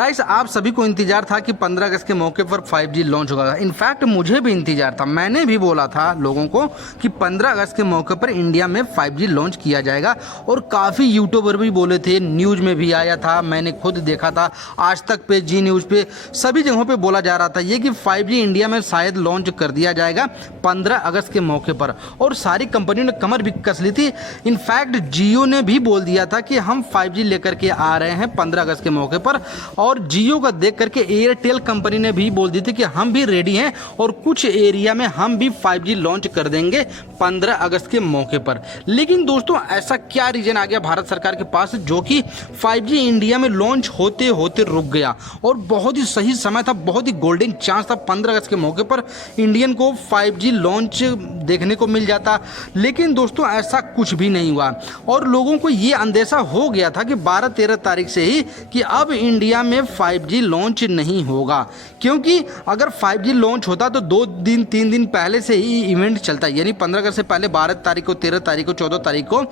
Guys, आप सभी को इंतजार था कि 15 अगस्त के मौके पर 5G लॉन्च होगा। इनफैक्ट मुझे भी इंतजार था, मैंने भी बोला था लोगों को कि 15 अगस्त के मौके पर इंडिया में 5G लॉन्च किया जाएगा। और काफ़ी यूट्यूबर भी बोले थे, न्यूज़ में भी आया था, मैंने खुद देखा था, आज तक पे, जी न्यूज़ पे, सभी जगहों पे बोला जा रहा था ये कि 5G इंडिया में शायद लॉन्च कर दिया जाएगा 15 अगस्त के मौके पर। और सारी कंपनियों ने कमर भी कस ली थी। इनफैक्ट जियो ने भी बोल दिया था कि हम 5G लेकर के आ रहे हैं 15 अगस्त के मौके पर। और जियो का देख करके एयरटेल कंपनी ने भी बोल दी थी कि हम भी रेडी हैं और कुछ एरिया में हम भी 5G लॉन्च कर देंगे 15 अगस्त के मौके पर। लेकिन दोस्तों, ऐसा क्या रीजन आ गया भारत सरकार के पास जो कि 5G इंडिया में लॉन्च होते होते रुक गया? और बहुत ही सही समय था, बहुत ही गोल्डन चांस था, 15 अगस्त के मौके पर इंडियन को 5G लॉन्च देखने को मिल जाता। लेकिन दोस्तों, ऐसा कुछ भी नहीं हुआ और लोगों को ये अंदेशा हो गया था कि 12-13 तारीख से ही कि अब इंडिया में 5G लॉन्च नहीं होगा। क्योंकि अगर 5G लॉन्च होता तो 2 दिन 3 दिन पहले से ही इवेंट चलता, यानी 15 अगस्त से पहले 12 तारीख को, 13 तारीख को, 14 तारीख को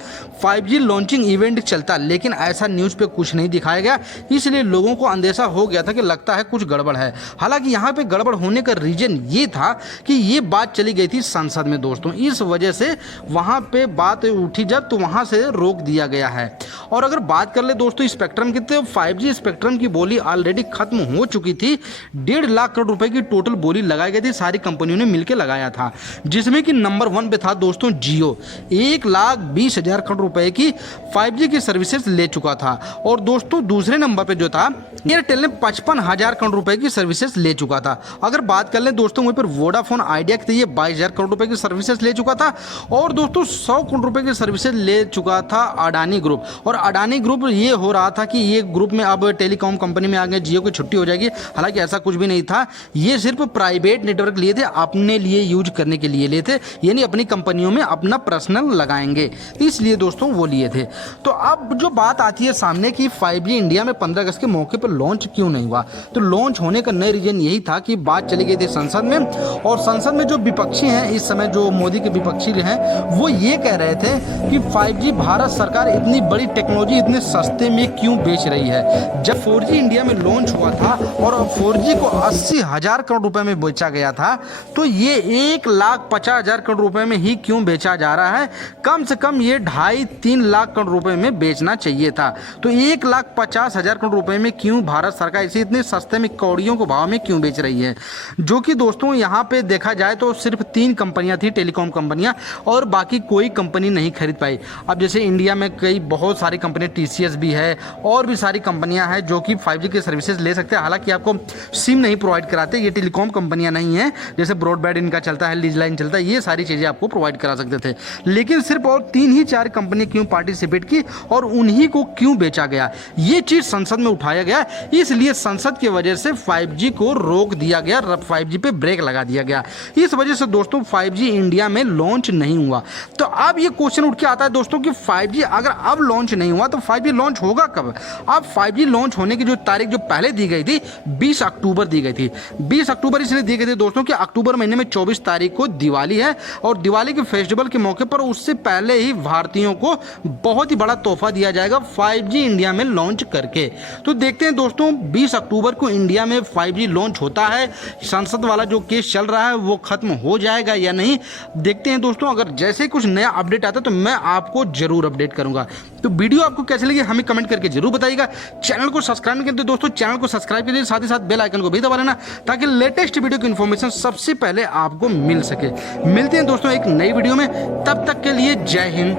5G लॉन्चिंग इवेंट चलता। लेकिन ऐसा न्यूज़ पे कुछ नहीं दिखाया गया, इसलिए लोगों को अंदेशा हो गया था कि लगता है कुछ गड़बड़ है। हालांकि यहाँ पे गड़बड़ होने का रीजन ये था कि ये बात चली गई थी संसद में दोस्तों, इस वजह से वहाँ पे बात उठी जब, तो वहाँ से रोक दिया गया है। और अगर बात कर ले दोस्तों स्पेक्ट्रम की, तो 5G स्पेक्ट्रम की बोली ऑलरेडी खत्म हो चुकी थी। 1.5 लाख करोड़ रुपए की टोटल बोली लगाई गई थी, सारी कंपनियों ने मिलकर लगाया था, जिसमें कि नंबर 1 पे था दोस्तों जियो, 1,20,000 करोड़ रुपए की 5G की सर्विसेज ले चुका था। और दोस्तों दूसरे नंबर पे जो था एयरटेल ने 55,000 करोड़ रुपए की सर्विसेज ले चुका था। अगर बात कर ले दोस्तों, वहीं पर वोडाफोन आइडिया के ये 22,000 करोड़ रुपए की सर्विसेज ले चुका था। और दोस्तों 100 करोड़ रुपए की सर्विसेज ले चुका था अडानी ग्रुप। और अडानी ग्रुप ये हो रहा था कि ये ग्रुप में अब टेलीकॉम कंपनी में आ गए, जियो की छुट्टी हो जाएगी। हालांकि ऐसा कुछ भी नहीं था, ये सिर्फ प्राइवेट नेटवर्क लिए थे, अपने लिए यूज करने के लिए लिए थे, यानी अपनी कंपनियों में अपना पर्सनल लगाएंगे, इसलिए दोस्तों वो लिए थे। तो अब जो बात आती है सामने कि 5G इंडिया में 15 अगस्त के मौके पर लॉन्च क्यों नहीं हुआ, तो लॉन्च होने का नया रीजन यही था कि बात चली गई थी संसद में। और संसद में जो विपक्षी हैं इस समय, जो मोदी के विपक्षी हैं, वो ये कह रहे थे कि 5G भारत सरकार इतनी बड़ी टेक्नोलॉजी इतने सस्ते में क्यों बेच रही है। जब 4G इंडिया में लॉन्च हुआ था और 4G को 80,000 करोड़ रुपए में बेचा गया था, तो ये 1,50,000 करोड़ रुपए में ही क्यों बेचा जा रहा है? कम से कम ये 2.5-3 लाख करोड़ रुपए में बेचना चाहिए था। तो 1,50,000 करोड़ रुपए में क्यों भारत सरकार इसे इतने सस्ते में, कौड़ियों को भाव में क्यों बेच रही है? जो कि दोस्तों यहाँ पे देखा जाए तो सिर्फ 3 कंपनियां थी, टेलीकॉम कंपनियां, और बाकी कोई कंपनी नहीं खरीद पाई। अब जैसे इंडिया में कई बहुत सारी कंपनियां, TCS भी है और भी सारी कंपनियां हैं जो कि 5G की सर्विसेज ले सकते हैं। हालांकि आपको सिम नहीं प्रोवाइड कराते, ये टेलीकॉम कंपनियां नहीं हैं, जैसे ब्रॉडबैंड इनका चलता है, लीज लाइन चलता है, ये सारी चीज़ें आपको प्रोवाइड करा सकते थे। लेकिन सिर्फ और 3 ही 4 कंपनियां क्यों पार्टिसिपेट की और उन्हीं को क्यों बेचा गया, ये चीज़ संसद में उठाया गया। इसलिए संसद की वजह से 5G को रोक दिया गया, 5G पे ब्रेक लगा दिया गया। इस वजह से दोस्तों 5G इंडिया में लॉन्च नहीं हुआ। तो अब ये क्वेश्चन उठ के आता है दोस्तों कि 5G अगर अब लॉन्च नहीं हुआ तो 5G लॉन्च होगा कब? अब 5G लॉन्च होने की जो तारीख जो पहले दी गई थी 20 अक्टूबर दी गई थी। 20 अक्टूबर इसलिए दी गई थी दोस्तों कि अक्टूबर महीने में 24 तारीख को दिवाली है और दिवाली के फेस्टिवल के मौके पर उससे पहले ही भारतीयों को बहुत ही बड़ा तोहफा दिया जाएगा 5G इंडिया में लॉन्च करके। तो देखते हैं दोस्तों 20 अक्टूबर को इंडिया में 5G लॉन्च होता है, संसद वाला जो केस चल रहा है वो खत्म हो जाएगा या नहीं, देखते हैं दोस्तों। अगर जैसे कुछ नया अपडेट आता है तो मैं आपको जरूर अपडेट करूंगा। तो वीडियो आपको कैसे लगी हमें कमेंट करके जरूर बताइएगा। चैनल को सब्सक्राइब नहीं करते दोस्तों, चैनल को सब्सक्राइब कीजिए, साथ ही साथ बेल आइकन को भी दबा लेना ताकि लेटेस्ट वीडियो की इन्फॉर्मेशन सबसे पहले आपको मिल सके। मिलते हैं दोस्तों एक नई वीडियो में, तब तक के लिए जय हिंद,